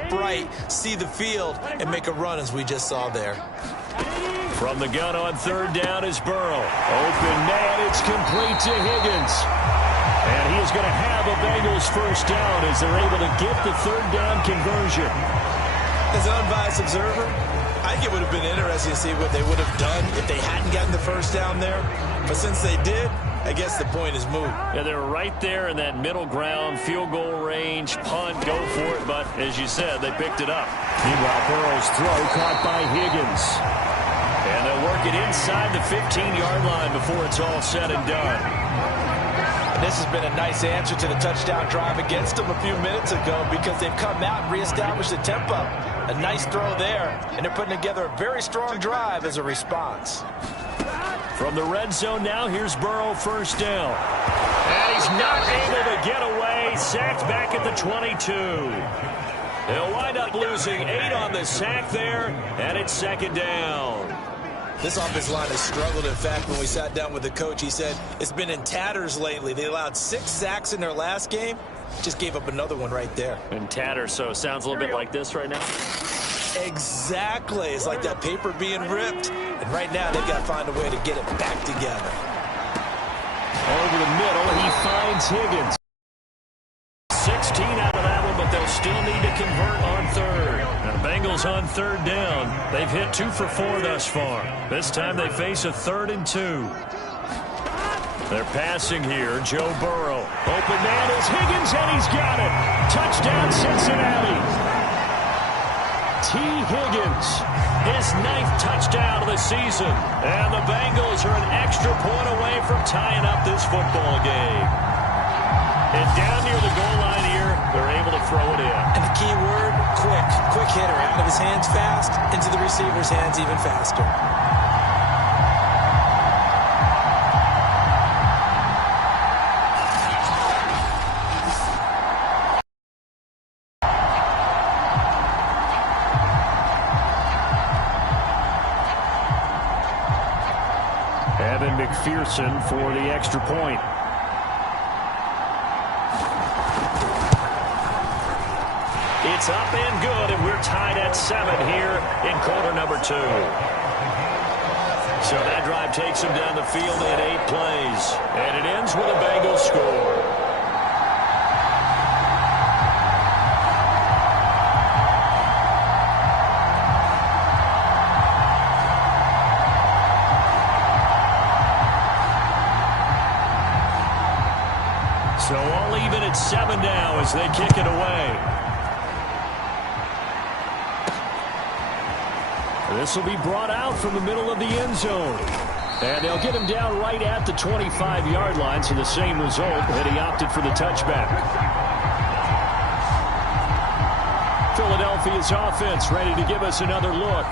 upright, see the field, and make a run as we just saw there. From the gun on third down is Burrow. Open man, it's complete to Higgins. And he is going to have a Bengals first down as they're able to get the third down conversion. As an unbiased observer, I think it would have been interesting to see what they would have done if they hadn't gotten the first down there. But since they did, I guess the point is moot. Yeah, they're right there in that middle ground, field goal range, punt, go for it. But as you said, they picked it up. Meanwhile, Burrow's throw caught by Higgins. And they'll work it inside the 15-yard line before it's all said and done. And this has been a nice answer to the touchdown drive against them a few minutes ago because they've come out and reestablished the tempo. A nice throw there, and they're putting together a very strong drive as a response. From the red zone now, here's Burrow first down. And he's not able to get away. Sacked back at the 22. They'll wind up losing 8 on the sack there, and it's second down. This offensive line has struggled. In fact, when we sat down with the coach, he said it's been in tatters lately. They allowed 6 sacks in their last game. Just gave up another one right there. In tatters, so it sounds a little bit like this right now. Exactly. It's like that paper being ripped. And right now, they've got to find a way to get it back together. Over the middle, he finds Higgins. 16 out of that one, but they'll still need to convert on third. Now, the Bengals on third down. They've hit 2 for 4 thus far. This time they face a 3rd and 2. They're passing here. Joe Burrow. Open man is Higgins, and he's got it. Touchdown, Cincinnati. T. Higgins, his 9th touchdown of the season. And the Bengals are an extra point away from tying up this football game. And down near the goal line here, they're able to throw it in. And the key word, quick. Quick hitter. Out of his hands fast, into the receiver's hands even faster. Evan McPherson for the extra point. It's up and good, and we're tied at 7 here in quarter number 2. So that drive takes them down the field in 8 plays. And it ends with a Bengals score. So all even at 7 now as they kick it away. This will be brought out from the middle of the end zone. And they'll get him down right at the 25-yard line, so the same result that he opted for the touchback. Philadelphia's offense ready to give us another look.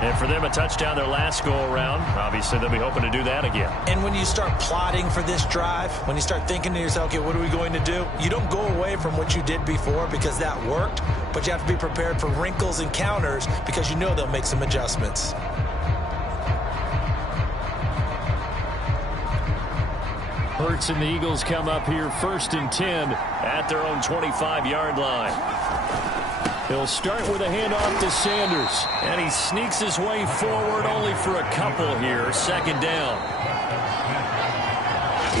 And for them, a touchdown their last go-around. Obviously, they'll be hoping to do that again. And when you start plotting for this drive, when you start thinking to yourself, okay, what are we going to do? You don't go away from what you did before because that worked, but you have to be prepared for wrinkles and counters because you know they'll make some adjustments. Hurts and the Eagles come up here 1st and 10 at their own 25-yard line. He'll start with a handoff to Sanders. And he sneaks his way forward only for a couple here. 2nd down.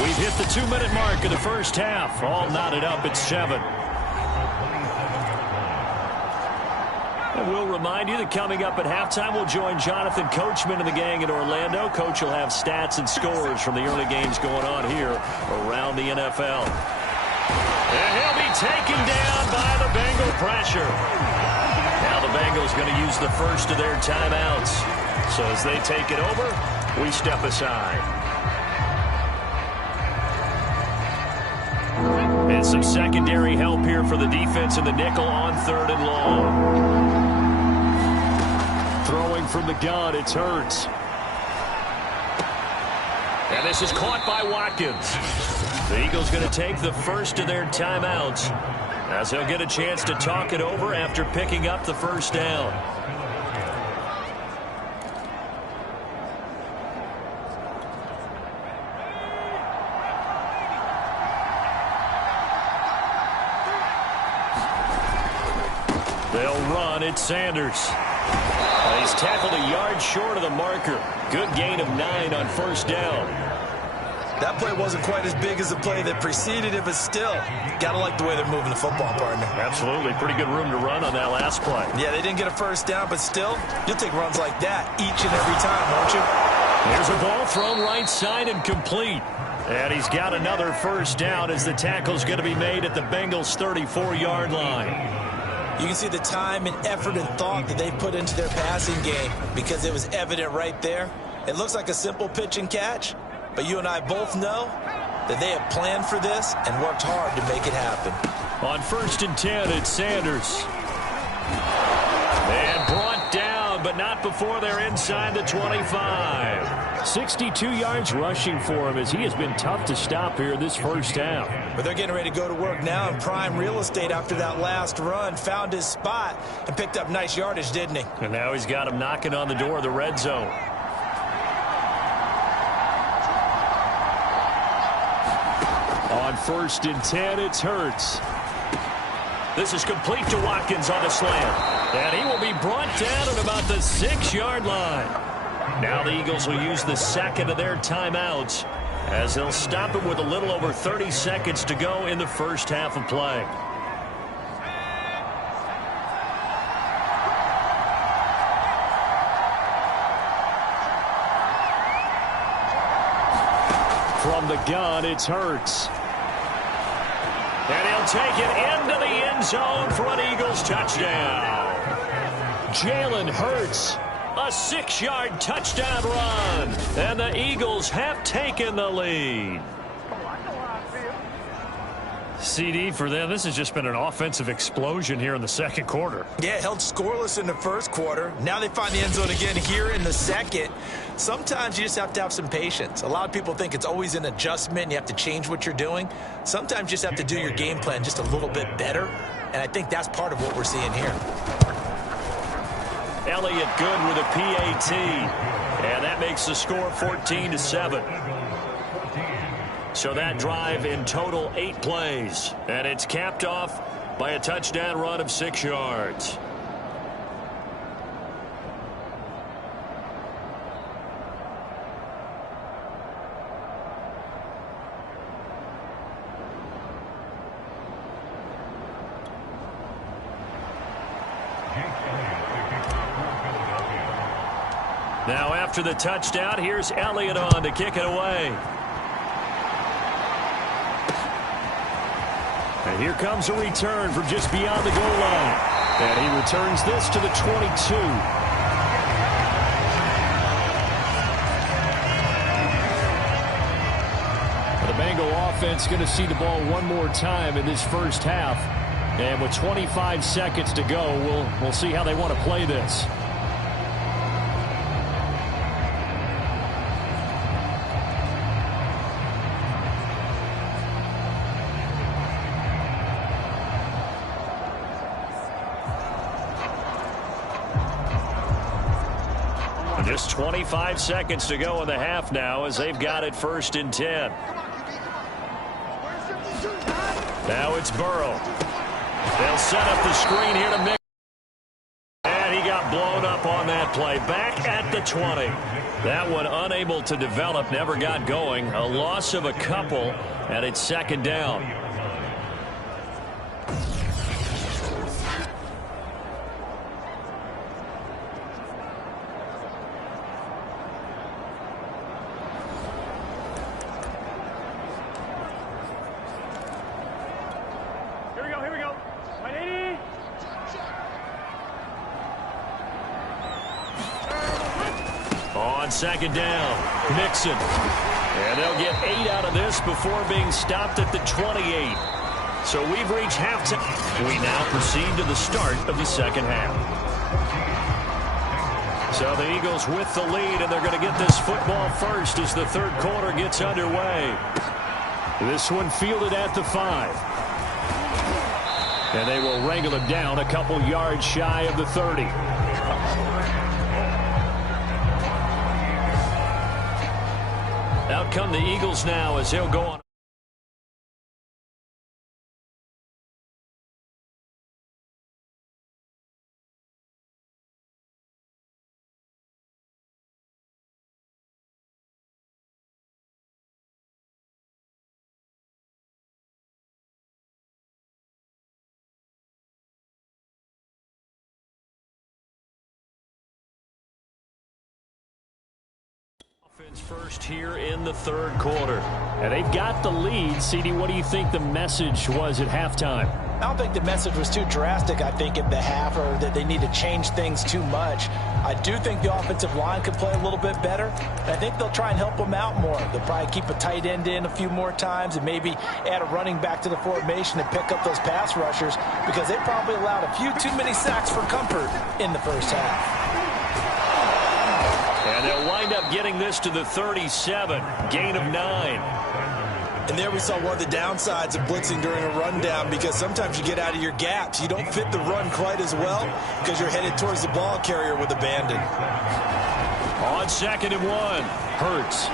We've hit the 2-minute mark of the first half. All knotted up at 7. And we'll remind you that coming up at halftime, we'll join Jonathan Coachman and the gang in Orlando. Coach will have stats and scores from the early games going on here around the NFL. And he'll be taken down by the Bengal pressure. Now the Bengals going to use the first of their timeouts. So as they take it over, we step aside. And some secondary help here for the defense in the nickel on 3rd and long. Throwing from the gun, it's Hurts. And this is caught by Watkins. The Eagles going to take the first of their timeouts as they'll get a chance to talk it over after picking up the first down. They'll run. It's Sanders. He's tackled a yard short of the marker. Good gain of 9 on first down. That play wasn't quite as big as the play that preceded it, but still, got to like the way they're moving the football, partner. Absolutely. Pretty good room to run on that last play. Yeah, they didn't get a first down, but still, you'll take runs like that each and every time, won't you? Here's a ball thrown right side and complete. And he's got another first down as the tackle's going to be made at the Bengals' 34-yard line. You can see the time and effort and thought that they put into their passing game because it was evident right there. It looks like a simple pitch and catch, but you and I both know that they have planned for this and worked hard to make it happen. On 1st and 10, it's Sanders. And brought down, but not before they're inside the 25. 62 yards rushing for him as he has been tough to stop here this first half. But they're getting ready to go to work now in prime real estate after that last run. Found his spot and picked up nice yardage, didn't he? And now he's got him knocking on the door of the red zone. On 1st and 10, it's Hurts. This is complete to Watkins on the slant. And he will be brought down at about the 6-yard line. Now the Eagles will use the second of their timeouts as they'll stop it with a little over 30 seconds to go in the first half of play. From the gun, it's Hurts. And he'll take it into the end zone for an Eagles touchdown. Jalen Hurts, a 6-yard touchdown run. And the Eagles have taken the lead. CD for them, this has just been an offensive explosion here in the second quarter. Yeah, held scoreless in the first quarter. Now they find the end zone again here in the second. Sometimes you just have to have some patience. A lot of people think it's always an adjustment and you have to change what you're doing. Sometimes you just have to do your game plan just a little bit better. And I think that's part of what we're seeing here. Elliott good with a PAT. And that makes the score 14-7. So that drive in total 8 plays. And it's capped off by a touchdown run of 6 yards. Now after the touchdown, here's Elliott on to kick it away. And here comes a return from just beyond the goal line. And he returns this to the 22. The Bengal offense going to see the ball one more time in this first half. And with 25 seconds to go, we'll see how they want to play this. Just 25 seconds to go in the half now as they've got it 1st and 10. Now it's Burrow. They'll set up the screen here to mix. And he got blown up on that play. Back at the 20. That one unable to develop, never got going. A loss of a couple, and it's 2nd down. On 2nd down, Mixon. And they'll get 8 out of this before being stopped at the 28. So we've reached halftime. We now proceed to the start of the second half. So the Eagles with the lead, and they're going to get this football first as the third quarter gets underway. This one fielded at the 5. And they will wrangle him down a couple yards shy of the 30. Out come the Eagles now as he'll go on. First here in the third quarter. And they've got the lead. CD, what do you think the message was at halftime? I don't think the message was too drastic, I think, at the half, or that they need to change things too much. I do think the offensive line could play a little bit better. And I think they'll try and help them out more. They'll probably keep a tight end in a few more times and maybe add a running back to the formation and pick up those pass rushers, because they probably allowed a few too many sacks for comfort in the first half. And they'll wind up getting this to the 37, gain of 9. And there we saw one of the downsides of blitzing during a rundown, because sometimes you get out of your gaps. You don't fit the run quite as well because you're headed towards the ball carrier with abandon. On 2nd and 1, Hurts.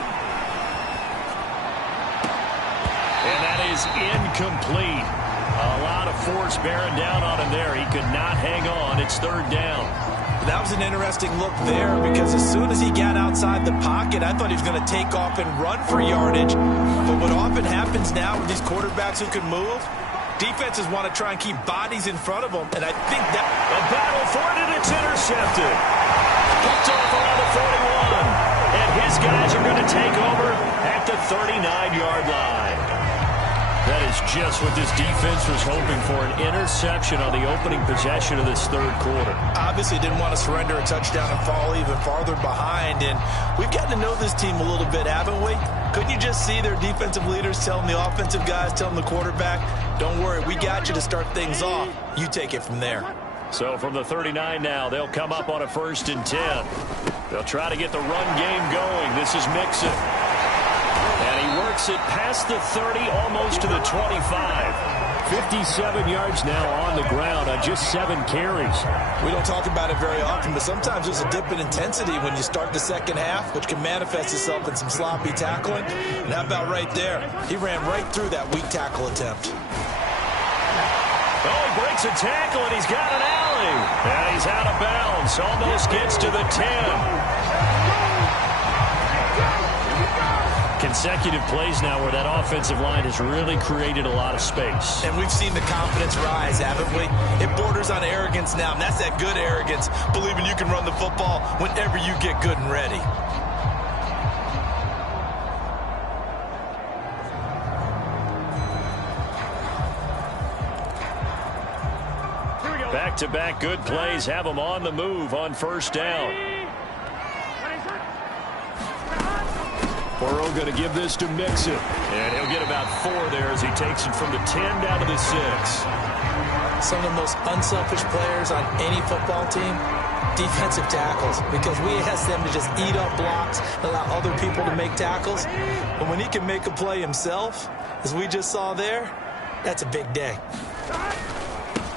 And that is incomplete. A lot of force bearing down on him there. He could not hang on. It's 3rd down. That was an interesting look there, because as soon as he got outside the pocket, I thought he was going to take off and run for yardage. But what often happens now with these quarterbacks who can move, defenses want to try and keep bodies in front of them, and I think that... A battle for it, and it's intercepted. Picked off around the 41. And his guys are going to take over at the 39-yard line. That is just what this defense was hoping for, an interception on the opening possession of this third quarter. Obviously didn't want to surrender a touchdown and fall even farther behind, and we've gotten to know this team a little bit, haven't we? Couldn't you just see their defensive leaders telling the offensive guys, telling the quarterback, don't worry, we got you to start things off. You take it from there. So from the 39 now, they'll come up on a 1st and 10. They'll try to get the run game going. This is Mixon. And he works it past the 30, almost to the 25. 57 yards now on the ground on just 7 carries. We don't talk about it very often, but sometimes there's a dip in intensity when you start the second half, which can manifest itself in some sloppy tackling. And how about right there? He ran right through that weak tackle attempt. Oh, he breaks a tackle, and he's got an alley. And he's out of bounds. Almost gets to the 10. Consecutive plays now where that offensive line has really created a lot of space. And we've seen the confidence rise, haven't we? It borders on arrogance now, and that's that good arrogance, believing you can run the football whenever you get good and ready. Back-to-back good plays have them on the move on 1st down. Burrow going to give this to Mixon. And he'll get about 4 there as he takes it from the 10 down to the 6. Some of the most unselfish players on any football team, defensive tackles, because we ask them to just eat up blocks, allow other people to make tackles. But when he can make a play himself, as we just saw there, that's a big day.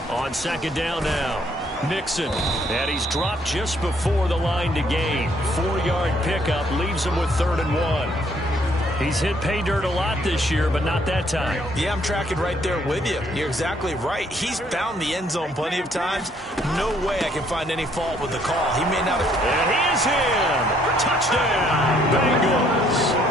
On 2nd down now, Mixon, and he's dropped just before the line to gain. 4-yard pickup leaves him with 3rd and 1. He's hit pay dirt a lot this year, but not that time. Yeah, I'm tracking right there with you. You're exactly right. He's found the end zone plenty of times. No way I can find any fault with the call. He may not have... And he is in. Touchdown, Bengals.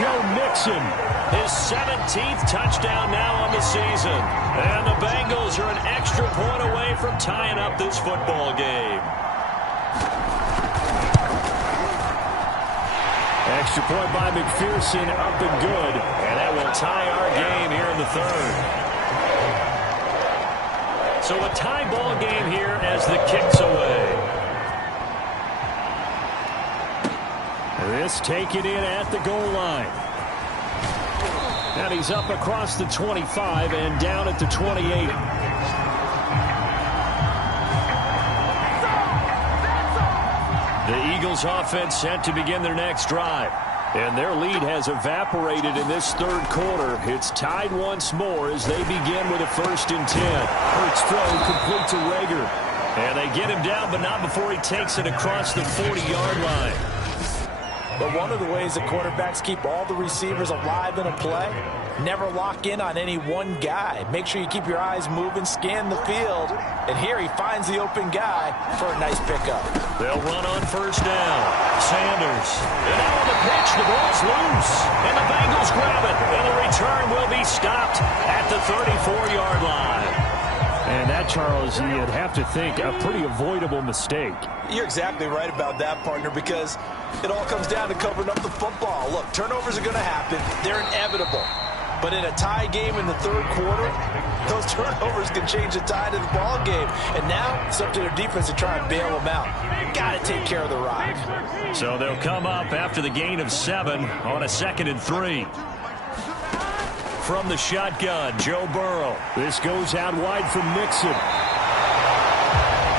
Joe Mixon, his 17th touchdown now on the season. And the Bengals are an extra point away from tying up this football game. Extra point by McPherson, up and good. And that will tie our game here in the 3rd. So a tie ball game here as the kick's away. This taken in at the goal line. And he's up across the 25 and down at the 28. The Eagles offense set to begin their next drive. And their lead has evaporated in this 3rd quarter. It's tied once more as they begin with a 1st and 10. Hurts throw complete to Rager. And they get him down, but not before he takes it across the 40-yard line. But one of the ways that quarterbacks keep all the receivers alive in a play, never lock in on any one guy. Make sure you keep your eyes moving, scan the field. And here he finds the open guy for a nice pickup. They'll run on 1st down. Sanders. And now on the pitch, the ball's loose. And the Bengals grab it. And the return will be stopped at the 34-yard line. And that, Charles, you'd have to think a pretty avoidable mistake. You're exactly right about that, partner, because it all comes down to covering up the football. Look, turnovers are going to happen. They're inevitable. But in a tie game in the third quarter, those turnovers can change the tide of the ball game. And now it's up to their defense to try and bail them out. Got to take care of the rock. So they'll come up after the gain of 7 on a 2nd and 3. From the shotgun, Joe Burrow. This goes out wide for Mixon.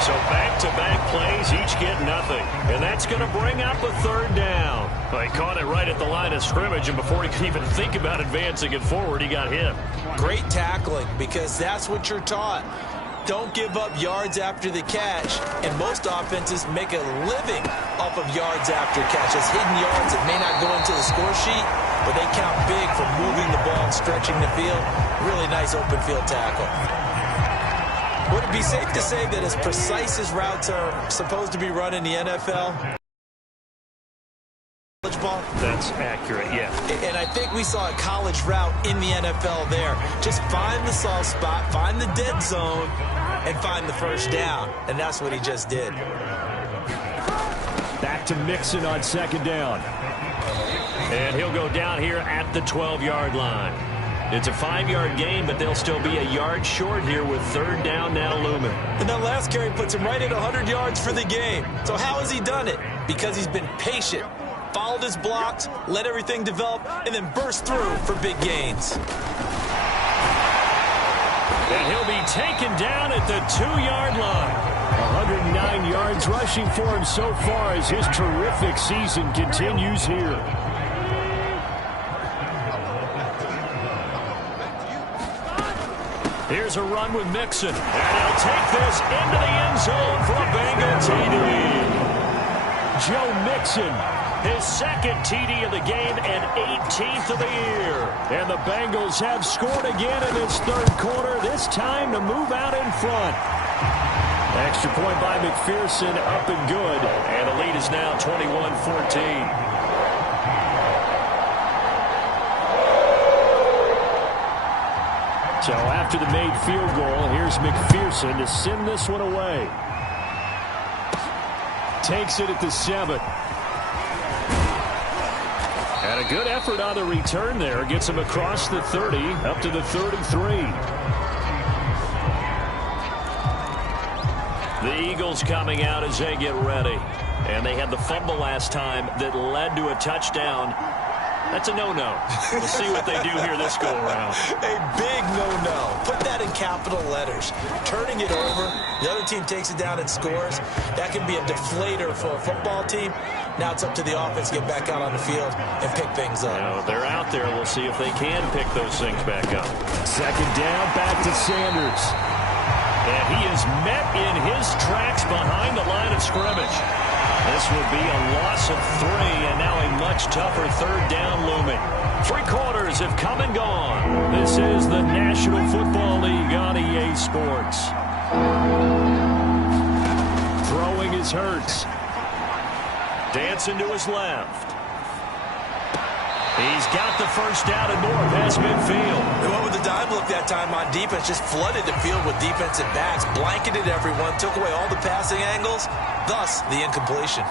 So back-to-back plays, each get nothing. And that's going to bring up a 3rd down. Well, he caught it right at the line of scrimmage, and before he could even think about advancing it forward, he got hit. Great tackling, because that's what you're taught. Don't give up yards after the catch, and most offenses make a living off of yards after catch. As hidden yards that may not go into the score sheet, but they count big for moving the ball and stretching the field. Really nice open field tackle. Would it be safe to say that as precise as routes are supposed to be run in the NFL, college ball? That's accurate, yeah. And I think we saw a college route in the NFL there. Just find the soft spot, find the dead zone, and find the first down. And that's what he just did. Back to Mixon on 2nd down. And he'll go down here at the 12-yard line. It's a 5-yard gain, but they'll still be a yard short here with 3rd down now looming. And that last carry puts him right at 100 yards for the game. So how has he done it? Because he's been patient, followed his blocks, let everything develop, and then burst through for big gains. And he'll be taken down at the 2-yard line. 109 yards rushing for him so far as his terrific season continues here. Here's a run with Mixon. And he'll take this into the end zone for a Bengal TD. Joe Mixon, his 2nd TD of the game and 18th of the year. And the Bengals have scored again in this 3rd quarter, this time to move out in front. Extra point by McPherson, up and good. And the lead is now 21-14. So after the made field goal, here's McPherson to send this one away. Takes it at the 7. And a good effort on the return there. Gets him across the 30, up to the 33. The Eagles coming out as they get ready. And they had the fumble last time that led to a touchdown. That's a no-no. We'll see what they do here this go-around. A big no-no. Put that in capital letters. Turning it over, the other team takes it down and scores. That can be a deflator for a football team. Now it's up to the offense to get back out on the field and pick things up. Now, they're out there. We'll see if they can pick those things back up. 2nd down, back to Sanders. And he is met in his tracks behind the line of scrimmage. This would be a loss of 3, and now a much tougher 3rd down looming. 3 quarters have come and gone. This is the National Football League on EA Sports. Throwing is Hurts. Dancing to his left. He's got the first down and more past midfield. They went with the dime look that time on defense. Just flooded the field with defensive backs. Blanketed everyone. Took away all the passing angles. Thus, the incompletion.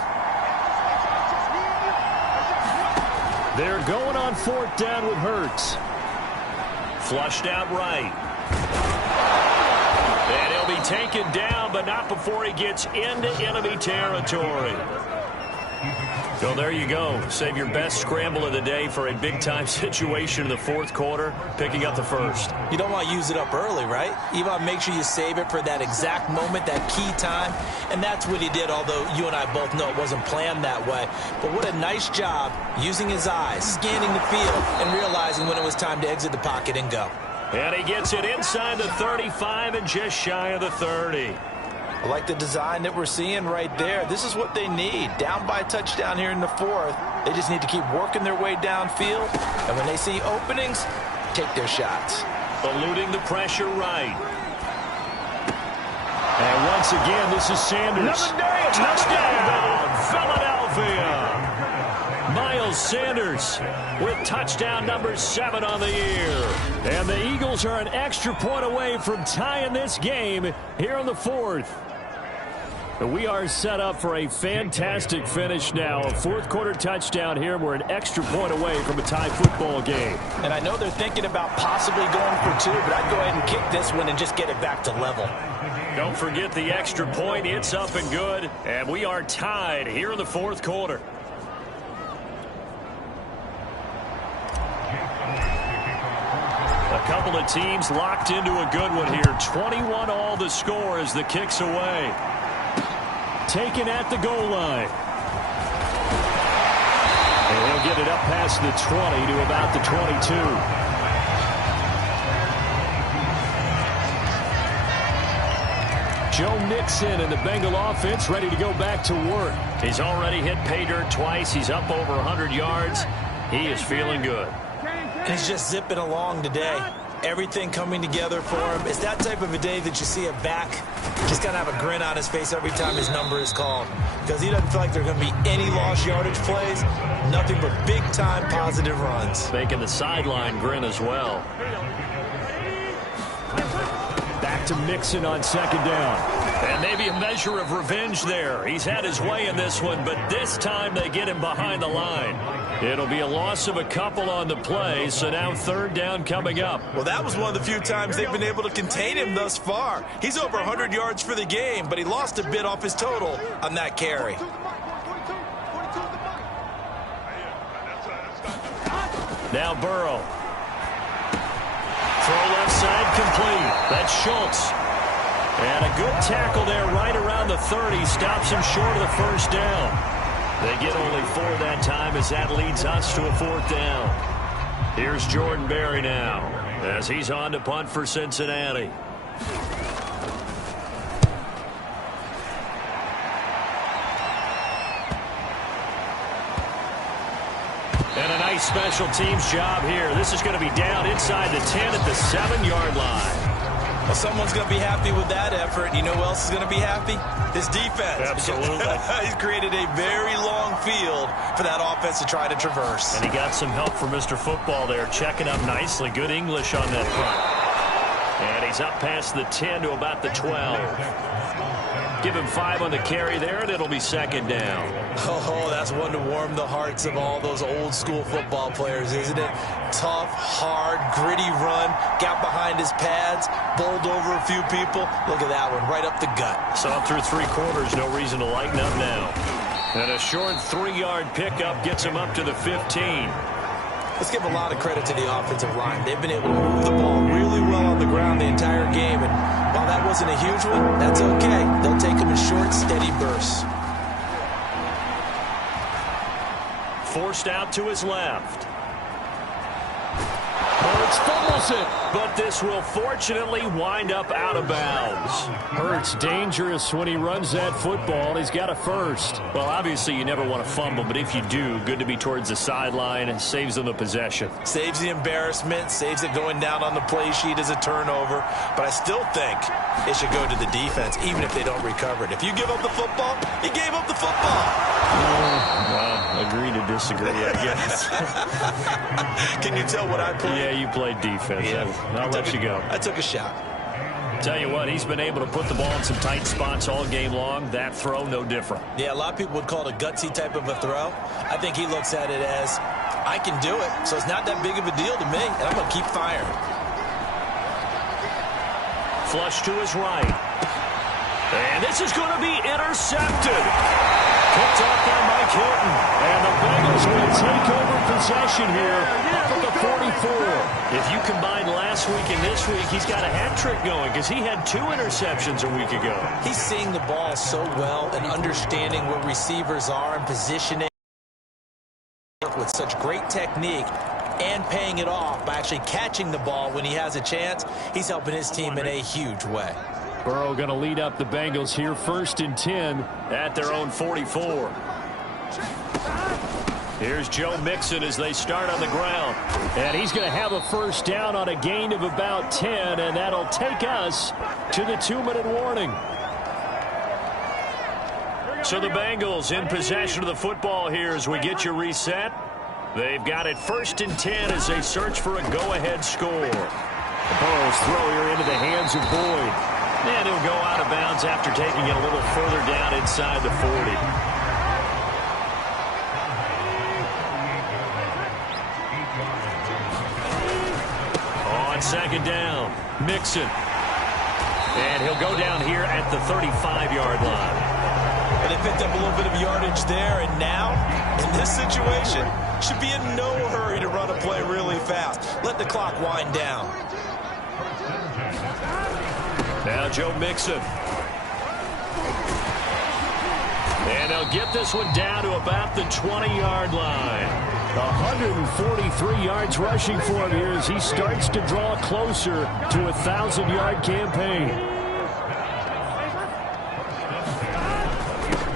They're going on 4th down with Hurts. Flushed out right. And he'll be taken down, but not before he gets into enemy territory. So there you go. Save your best scramble of the day for a big-time situation in the 4th quarter, picking up the 1st. You don't want to use it up early, right? You want to make sure you save it for that exact moment, that key time. And that's what he did, although you and I both know it wasn't planned that way. But what a nice job using his eyes, scanning the field, and realizing when it was time to exit the pocket and go. And he gets it inside the 35 and just shy of the 30. I like the design that we're seeing right there. This is what they need. Down by a touchdown here in the 4th. They just need to keep working their way downfield. And when they see openings, take their shots. Eluding the pressure right. And once again, this is Sanders. Another day, touchdown, Philadelphia. Miles Sanders with touchdown number 7 on the year. And the Eagles are an extra point away from tying this game here in the 4th. We are set up for a fantastic finish now. A fourth-quarter touchdown here. We're an extra point away from a tie football game. And I know they're thinking about possibly going for 2, but I'd go ahead and kick this one and just get it back to level. Don't forget the extra point. It's up and good. And we are tied here in the fourth quarter. A couple of teams locked into a good one here. 21 all the score as the kick's away. Taken at the goal line. And he'll get it up past the 20 to about the 22. Joe Mixon and the Bengal offense ready to go back to work. He's already hit pay dirt twice. He's up over 100 yards. He is feeling good. He's just zipping along today. Everything coming together for him. It's that type of a day that you see a back just kind of have a grin on his face every time his number is called, because he doesn't feel like there are going to be any lost yardage plays, nothing but big-time positive runs. Making the sideline grin as well. Back to Mixon on second down. And maybe a measure of revenge there. He's had his way in this one, but this time they get him behind the line. It'll be a loss of a couple on the play, so now third down coming up. Well, that was one of the few times they've been able to contain him thus far. He's over 100 yards for the game, but he lost a bit off his total on that carry. Now Burrow. Throw left side complete. That's Schultz. And a good tackle there right around the 30. Stops him short of the first down. They get only 4 that time as that leads us to a fourth down. Here's Jordan Berry now as he's on to punt for Cincinnati. And a nice special teams job here. This is going to be down inside the 10 at the 7-yard line. Well, someone's going to be happy with that effort. You know who else is going to be happy? His defense. Absolutely. He's created a very long field for that offense to try to traverse. And he got some help from Mr. Football there, checking up nicely. Good English on that front. And he's up past the 10 to about the 12. Give him 5 on the carry there, and it'll be second down. Oh, that's one to warm the hearts of all those old-school football players, isn't it? Tough, hard, gritty run, got behind his pads, bowled over a few people. Look at that one, right up the gut. Saw through 3 quarters, no reason to lighten up now. And a short 3-yard pickup gets him up to the 15. Let's give a lot of credit to the offensive line. They've been able to move the ball really well on the ground the entire game, and while that wasn't a huge one, that's okay. They'll take them in short, steady bursts. Forced out to his left. Hurts fumbles it, but this will fortunately wind up out of bounds. Hurts dangerous when he runs that football. He's got a first. Well, obviously you never want to fumble, but if you do, good to be towards the sideline and saves them the possession. Saves the embarrassment, saves it going down on the play sheet as a turnover, but I still think it should go to the defense, even if they don't recover it. If you give up the football, you gave up the football. Well, agree to disagree, I guess. Can you tell what I played? Yeah, you played defense. Yeah. I'll let you go. I took a shot. Tell you what, he's been able to put the ball in some tight spots all game long. That throw, no different. Yeah, a lot of people would call it a gutsy type of a throw. I think he looks at it as, I can do it, so it's not that big of a deal to me, and I'm going to keep firing. Flush to his right. And this is going to be intercepted. Picked off by Mike Hilton. And the Bengals will take over possession here up at the 44. If you combine last week and this week, he's got a hat trick going because he had 2 interceptions a week ago. He's seeing the ball so well and understanding what receivers are and positioning with such great technique and paying it off by actually catching the ball when he has a chance. He's helping his team in a huge way. Burrow going to lead up the Bengals here, 1st and 10 at their own 44. Here's Joe Mixon as they start on the ground. And he's going to have a first down on a gain of about 10, and that'll take us to the 2-minute warning. So the Bengals in possession of the football here as we get you reset. They've got it 1st and 10 as they search for a go-ahead score. Burrow's throw here into the hands of Boyd. And he'll go out of bounds after taking it a little further down inside the 40. On 2nd down, Mixon. And he'll go down here at the 35-yard line. And they picked up a little bit of yardage there, and now, in this situation, should be in no hurry to run a play really fast. Let the clock wind down. Now Joe Mixon. And they'll get this one down to about the 20-yard line. 143 yards rushing for him here as he starts to draw closer to a 1,000-yard campaign.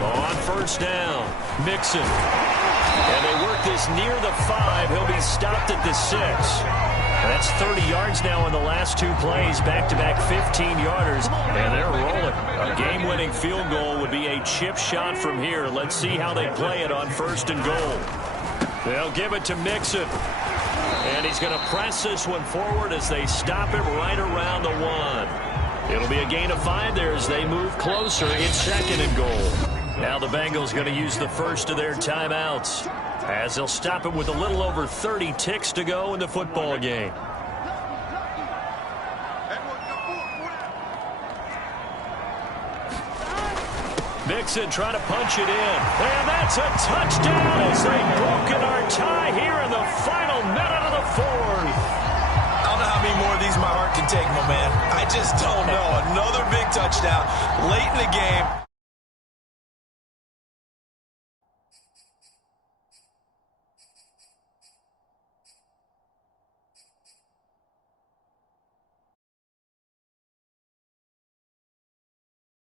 On 1st down, Mixon. And they work this near the 5. He'll be stopped at the 6. That's 30 yards now in the last 2 plays, back-to-back 15-yarders, and they're rolling. A game-winning field goal would be a chip shot from here. Let's see how they play it on 1st and goal. They'll give it to Mixon, and he's going to press this one forward as they stop him right around the 1. It'll be a gain of 5 there as they move closer. It's 2nd and goal. Now the Bengals going to use the first of their timeouts, as they'll stop it with a little over 30 ticks to go in the football game. Mixon trying to punch it in. And that's a touchdown as they've broken our tie here in the final minute of the 4th. I don't know how many more of these my heart can take, my man. I just don't know. Another big touchdown late in the game.